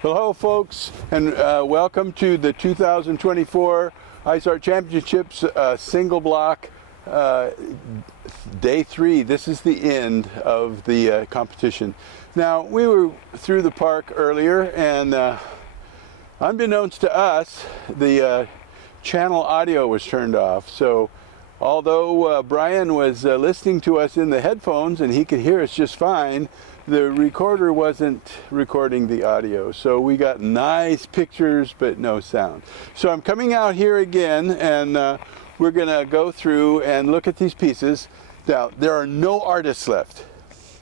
Hello folks, and welcome to the 2024 Ice Art Championships single block day 3. This is the end of the competition. Now, we were through the park earlier, and unbeknownst to us, the channel audio was turned off. So although Brian was listening to us in the headphones and he could hear us just fine, the recorder wasn't recording the audio. So we got nice pictures but no sound. So I'm coming out here again, and we're gonna go through and look at these pieces. Now, there are no artists left.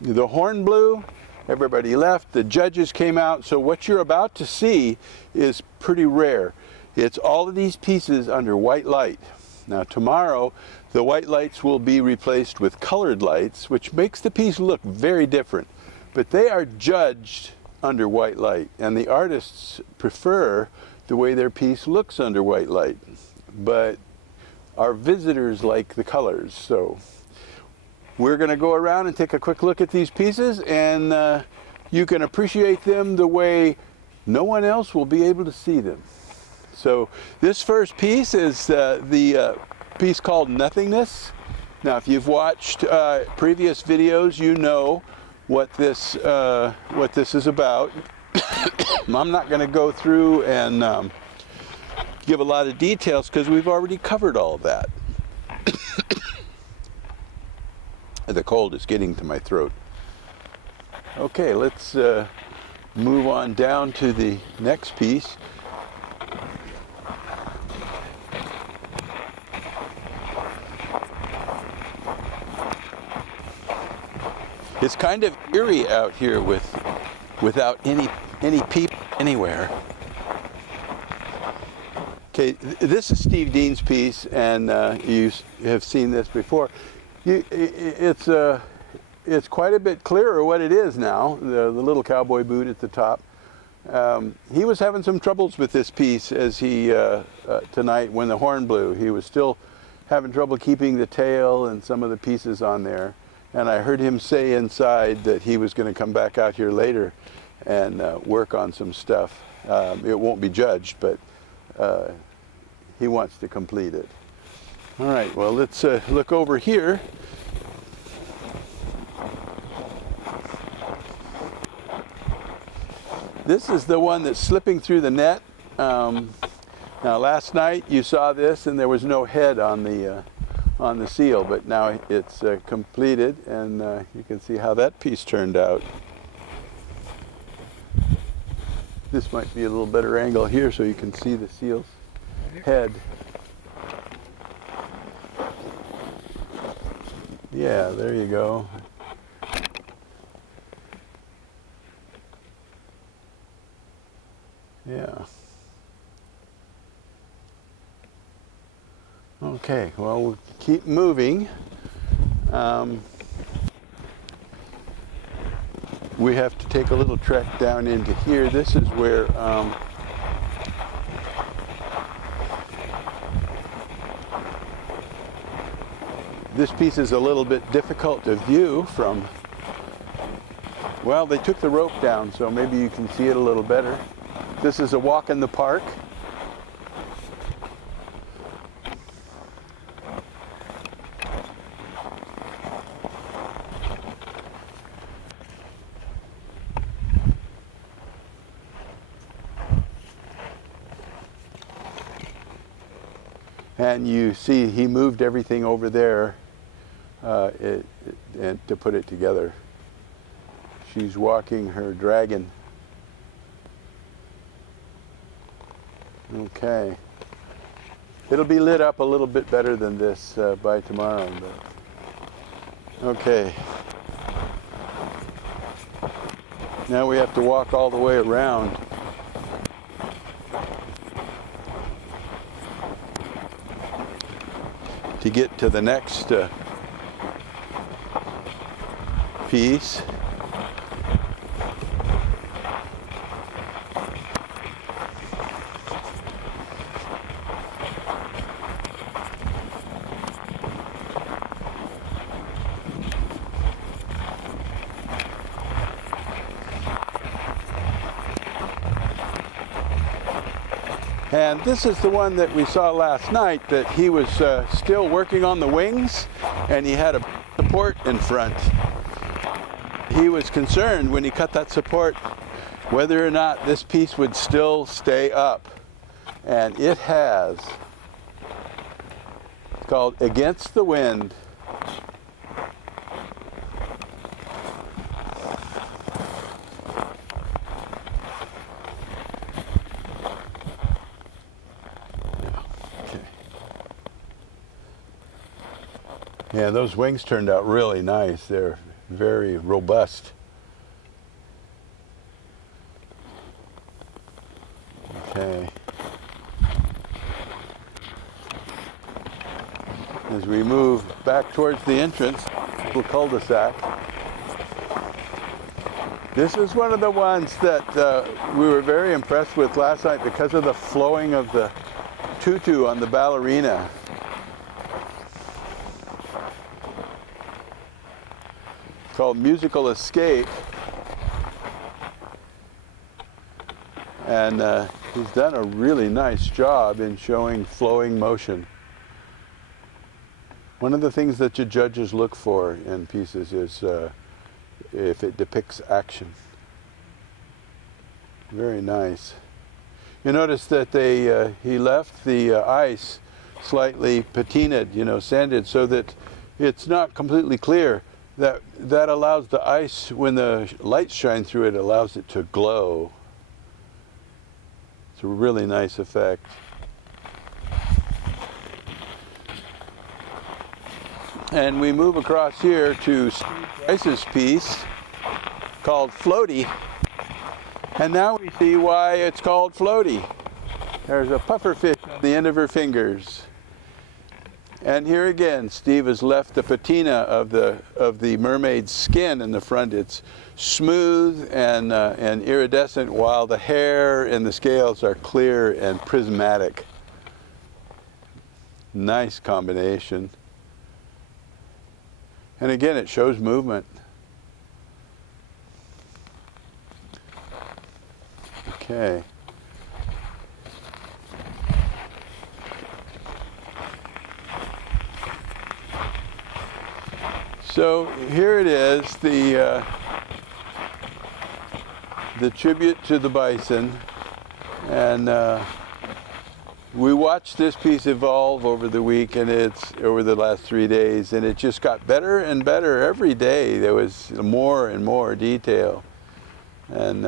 The horn blew, everybody left, the judges came out, so what you're about to see is pretty rare. It's all of these pieces under white light. Now tomorrow, the white lights will be replaced with colored lights, which makes the piece look very different. But they are judged under white light, and the artists prefer the way their piece looks under white light. But our visitors like the colors, so we're going to go around and take a quick look at these pieces, and you can appreciate them the way no one else will be able to see them. So this first piece is the piece called Nothingness. Now, if you've watched previous videos, you know what this is about. I'm not going to go through and give a lot of details because we've already covered all of that. The cold is getting to my throat. Okay, let's move on down to the next piece. It's kind of eerie out here without any people anywhere. Okay, this is Steve Dean's piece, and you have seen this before. It's quite a bit clearer what it is now, the little cowboy boot at the top. He was having some troubles with this piece as he, tonight when the horn blew. He was still having trouble keeping the tail and some of the pieces on there. And I heard him say inside that he was going to come back out here later and work on some stuff. It won't be judged, but he wants to complete it. All right, well, let's look over here. This is the one that's slipping through the net. Now, last night you saw this, and there was no head on the seal, but now it's completed, and you can see how that piece turned out. This might be a little better angle here so you can see the seal's head. Yeah, there you go. Yeah. Okay, well, we'll keep moving. We have to take a little trek down into here. This is where this piece is a little bit difficult to view from. Well, they took the rope down, so maybe you can see it a little better. This is a walk in the park. And you see he moved everything over there and to put it together. She's walking her dragon. Okay. It'll be lit up a little bit better than this by tomorrow. But okay. Now we have to walk all the way around. To get to the next piece. And this is the one that we saw last night, that he was still working on the wings, and he had a support in front. He was concerned when he cut that support whether or not this piece would still stay up. And it has. It's called Against the Wind. Yeah, those wings turned out really nice. They're very robust. Okay. As we move back towards the entrance, little cul-de-sac. This is one of the ones that we were very impressed with last night because of the flowing of the tutu on the Ballerina. Called Musical Escape, and he's done a really nice job in showing flowing motion. One of the things that your judges look for in pieces is if it depicts action. Very nice. You notice that he left the ice slightly patinaed, sanded, so that it's not completely clear. That allows the ice, when the lights shine through it, allows it to glow. It's a really nice effect. And we move across here to Steve Rice's piece called Floaty. And now we see why it's called Floaty. There's a pufferfish on the end of her fingers. And here again, Steve has left the patina of the mermaid's skin in the front. It's smooth and iridescent, while the hair and the scales are clear and prismatic. Nice combination. And again, it shows movement. Okay. So here it is, the tribute to the bison, and we watched this piece evolve over the week, and over the last 3 days, and it just got better and better every day. There was more and more detail, and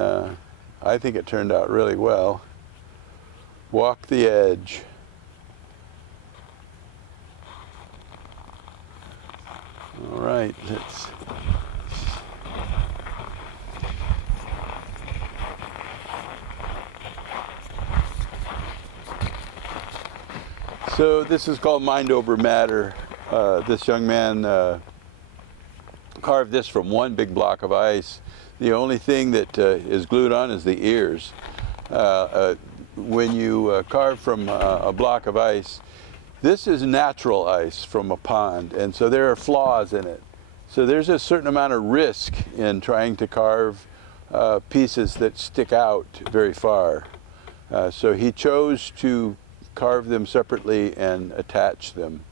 I think it turned out really well. Walk the edge. All right, let's. So this is called Mind Over Matter. This young man carved this from one big block of ice. The only thing that is glued on is the ears. When you carve from a block of ice, this is natural ice from a pond, and so there are flaws in it. So there's a certain amount of risk in trying to carve pieces that stick out very far. So he chose to carve them separately and attach them.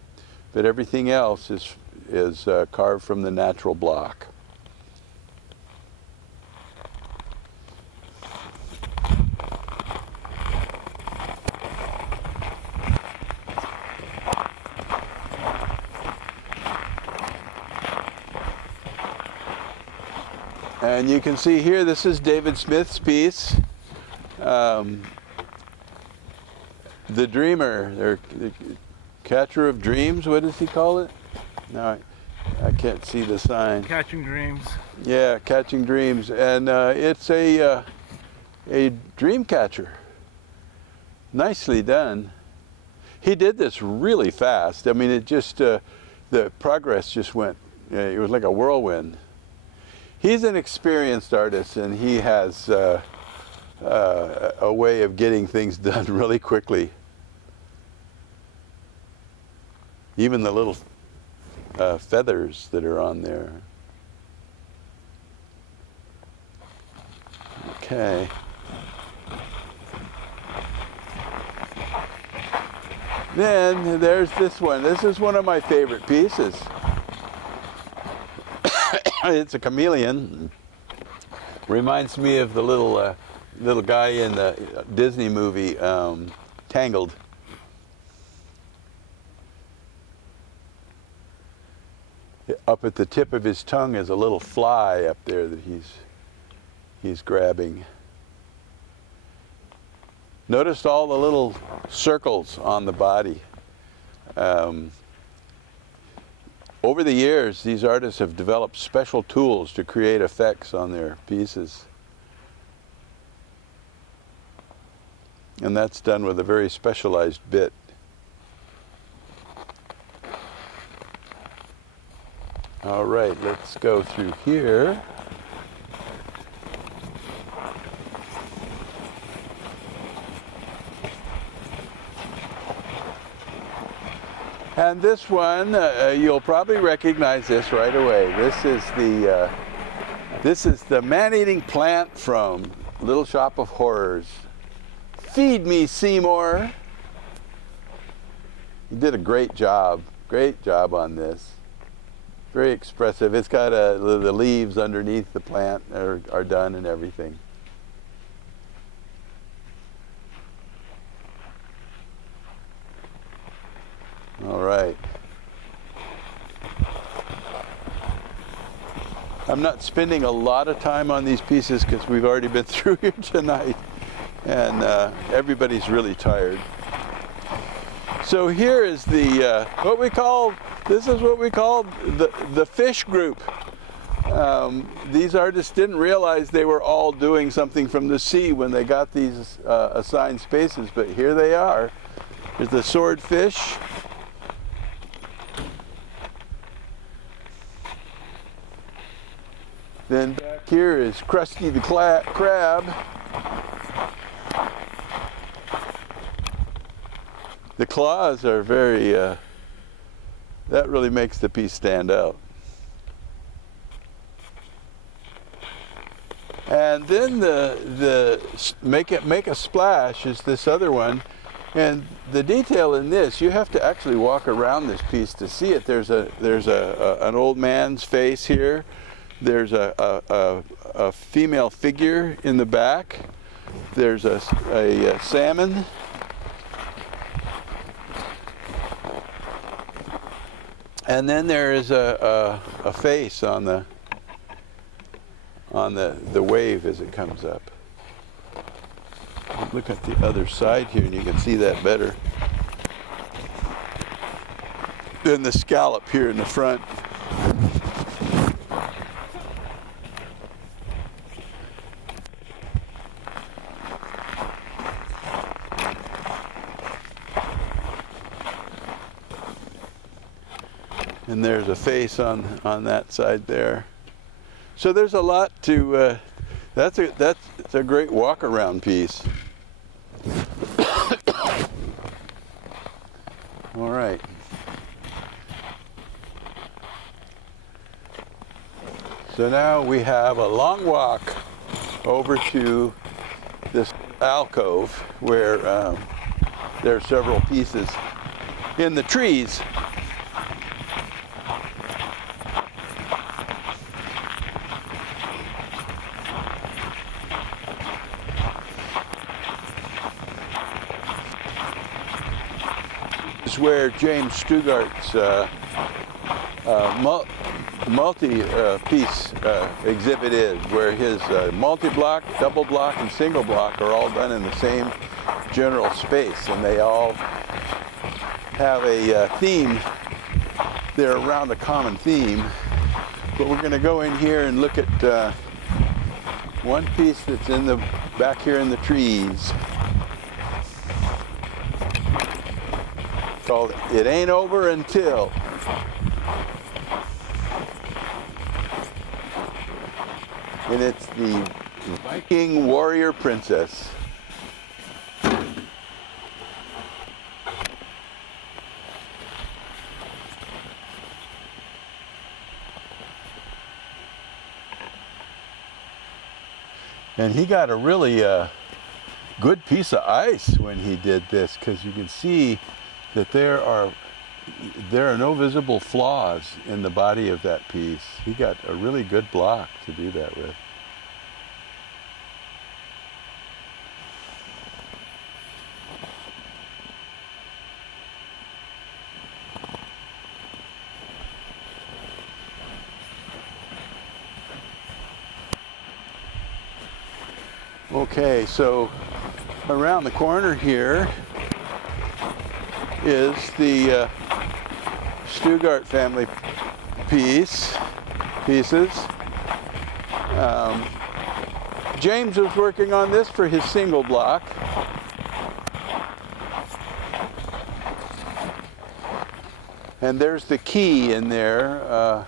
But everything else is carved from the natural block. And you can see here, this is David Smith's piece, The Dreamer, or the Catcher of Dreams, what does he call it? No, I can't see the sign. Catching Dreams. Yeah, Catching Dreams, and it's a dream catcher. Nicely done. He did this really fast. I mean, it just, the progress just went, it was like a whirlwind. He's an experienced artist, and he has a way of getting things done really quickly. Even the little feathers that are on there. Okay. Then there's this one. This is one of my favorite pieces. It's a chameleon. Reminds me of the little guy in the Disney movie Tangled. Up at the tip of his tongue is a little fly up there that he's grabbing. Notice all the little circles on the body. Over the years, these artists have developed special tools to create effects on their pieces. And that's done with a very specialized bit. All right, let's go through here. And this one, you'll probably recognize this right away. This is the man-eating plant from Little Shop of Horrors. Feed me, Seymour. He did a great job on this. Very expressive. It's got the leaves underneath the plant are done and everything. All right. I'm not spending a lot of time on these pieces because we've already been through here tonight, and everybody's really tired. So here is the this is what we call the fish group. These artists didn't realize they were all doing something from the sea when they got these assigned spaces, but here they are. There's the swordfish. Then back here is Krusty the Crab. The claws are very, that really makes the piece stand out. And then the make a splash is this other one. And the detail in this, you have to actually walk around this piece to see it. There's an old man's face here. There's a female figure in the back. There's a salmon. And then there is a face on the wave as it comes up. Look at the other side here and you can see that better. Then the scallop here in the front. And there's a face on that side there. So there's a lot to, that's a great walk around piece. All right. So now we have a long walk over to this alcove where there are several pieces in the trees. Where James Stuart's multi-piece exhibit is, where his multi-block, double block, and single block are all done in the same general space, and they all have a theme. They're around a common theme, but we're going to go in here and look at one piece that's in the back here in the trees. Called It Ain't Over Until. And it's the Viking warrior princess. And he got a really good piece of ice when he did this, because you can see that there are no visible flaws in the body of that piece. He got a really good block to do that with. Okay, so around the corner here is the Stuart family pieces. James was working on this for his single block. And there's the key in there.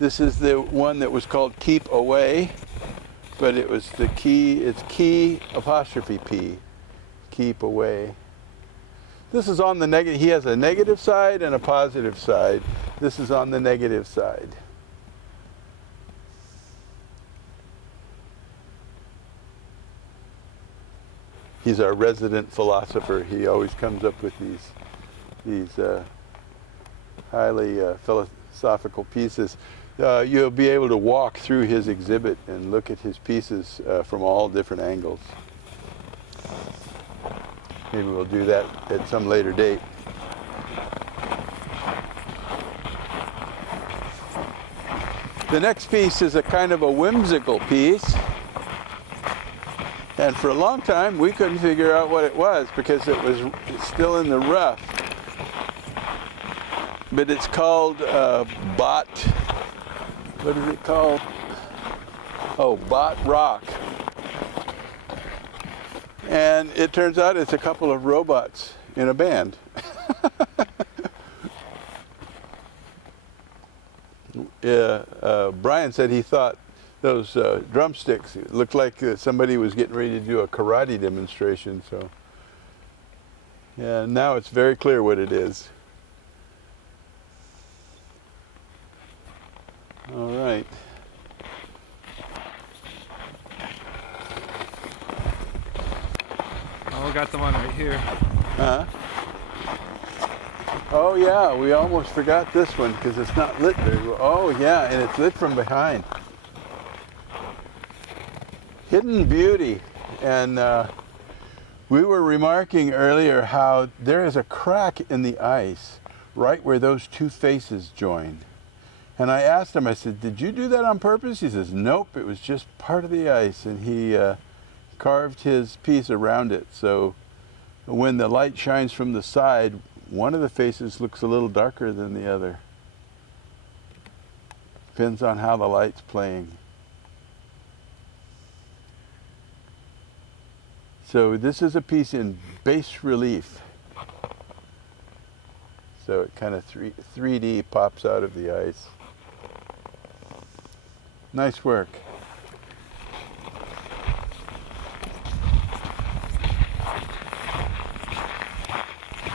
This is the one that was called Keep Away, but it was the key, it's key apostrophe P, keep away. This is on the negative, he has a negative side and a positive side. This is on the negative side. He's our resident philosopher. He always comes up with these highly philosophical pieces. You'll be able to walk through his exhibit and look at his pieces from all different angles. Maybe we'll do that at some later date. The next piece is a kind of a whimsical piece. And for a long time, we couldn't figure out what it was because it was still in the rough. But it's called Bot. What is it called? Oh, Bot Rock. And it turns out it's a couple of robots in a band. Brian said he thought those drumsticks looked like somebody was getting ready to do a karate demonstration. So, yeah, now it's very clear what it is. All right. Oh, we got the one right here. Huh? Oh yeah, we almost forgot this one because it's not lit very well. Oh yeah, and it's lit from behind. Hidden Beauty. And we were remarking earlier how there is a crack in the ice right where those two faces join. And I asked him, I said, did you do that on purpose? He says, nope, it was just part of the ice. And he carved his piece around it. So when the light shines from the side, one of the faces looks a little darker than the other. Depends on how the light's playing. So this is a piece in bas relief. So it kind of 3D pops out of the ice. Nice work.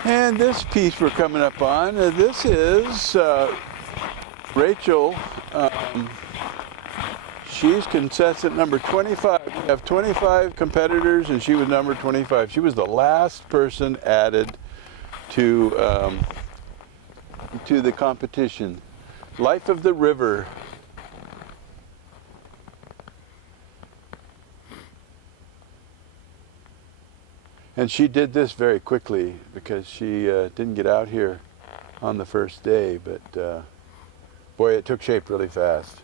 And this piece we're coming up on, this is Rachel. She's contestant number 25. We have 25 competitors and she was number 25. She was the last person added to the competition. Life of the River. And she did this very quickly because she didn't get out here on the first day, but boy, it took shape really fast.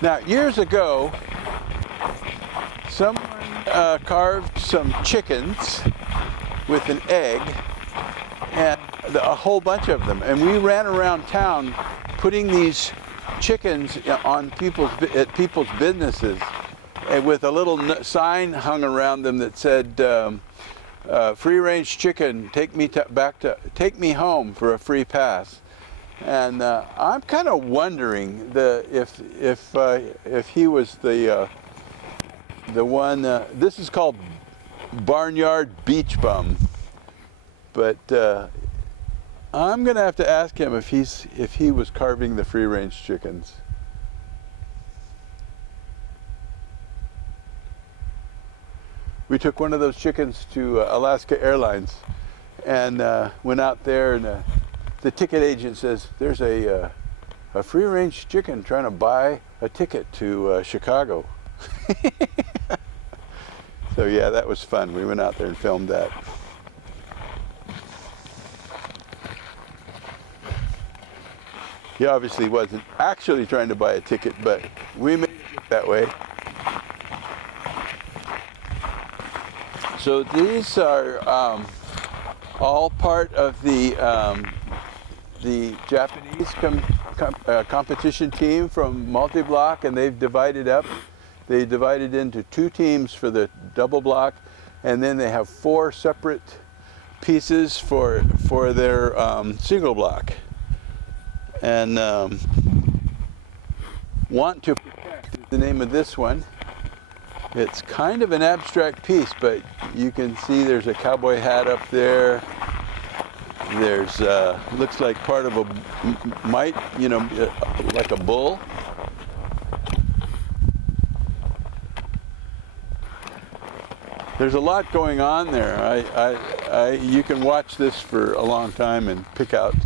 Now, years ago, someone carved some chickens with an egg, and a whole bunch of them. And we ran around town putting these chickens on people's businesses, and with a little sign hung around them that said, "Free-range chicken, take me home for a free pass." And I'm kind of wondering if he was the one. This is called barnyard beach bum. But I'm gonna have to ask him if he was carving the free-range chickens. We took one of those chickens to Alaska Airlines and went out there, and the ticket agent says, there's a free-range chicken trying to buy a ticket to Chicago. So yeah, that was fun. We went out there and filmed that. He obviously wasn't actually trying to buy a ticket, but we made it look that way. So these are all part of the Japanese competition team from multi-block, and they've divided up. They divided into 2 teams for the double block, and then they have 4 separate pieces for their single block. And Want to Protect is the name of this one. It's kind of an abstract piece, but you can see there's a cowboy hat up there. There's looks like part of a mite, you know, like a bull. There's a lot going on there. You can watch this for a long time and pick out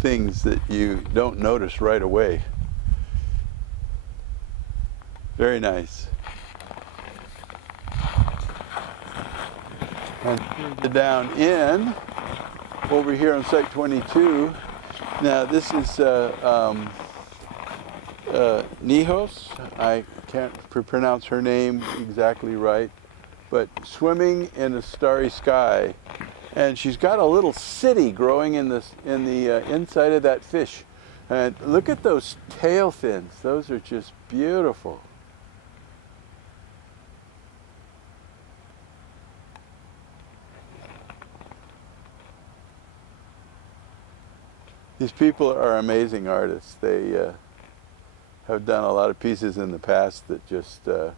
things that you don't notice right away. Very nice. And down in, over here on Site 22, now this is Nihos. I can't pronounce her name exactly right, but swimming in a starry sky. And she's got a little city growing in the inside of that fish. And look at those tail fins. Those are just beautiful. These people are amazing artists. They have done a lot of pieces in the past that just are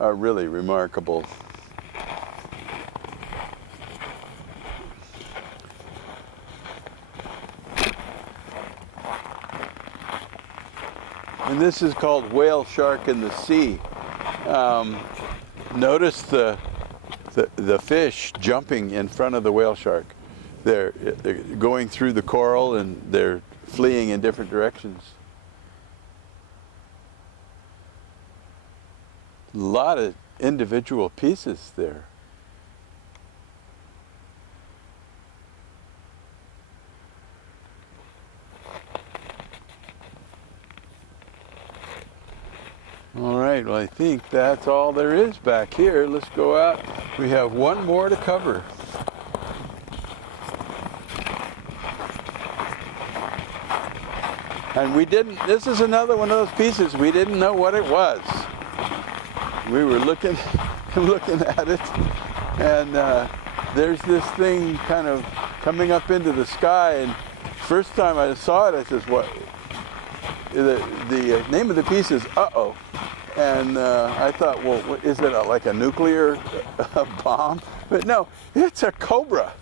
really remarkable. And this is called Whale Shark in the Sea. Notice the fish jumping in front of the whale shark. They're going through the coral and they're fleeing in different directions. A lot of individual pieces there. All right, well, I think that's all there is back here. Let's go out. We have one more to cover. And this is another one of those pieces, we didn't know what it was. We were looking at it, and there's this thing kind of coming up into the sky, and first time I saw it, I says, what? The name of the piece is Uh-Oh. And I thought, well, is it like a nuclear bomb? But no, it's a cobra.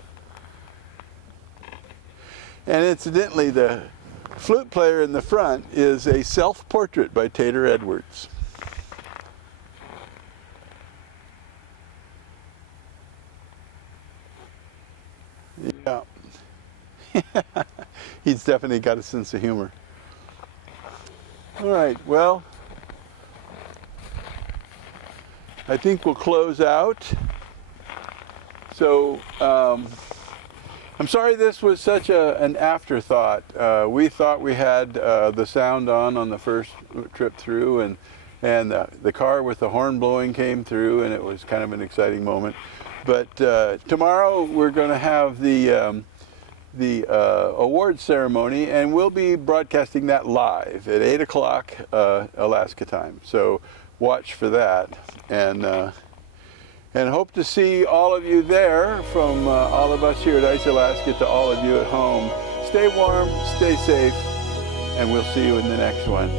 And incidentally, the flute player in the front is a self-portrait by Tater Edwards. Yeah. He's definitely got a sense of humor. All right, well, I think we'll close out. So I'm sorry this was such an afterthought. We thought we had the sound on the first trip through, and the car with the horn blowing came through, and it was kind of an exciting moment. But tomorrow we're going to have the award ceremony, and we'll be broadcasting that live at 8 o'clock Alaska time. So watch for that, and hope to see all of you there, from all of us here at Ice Alaska to all of you at home. Stay warm, stay safe, and we'll see you in the next one.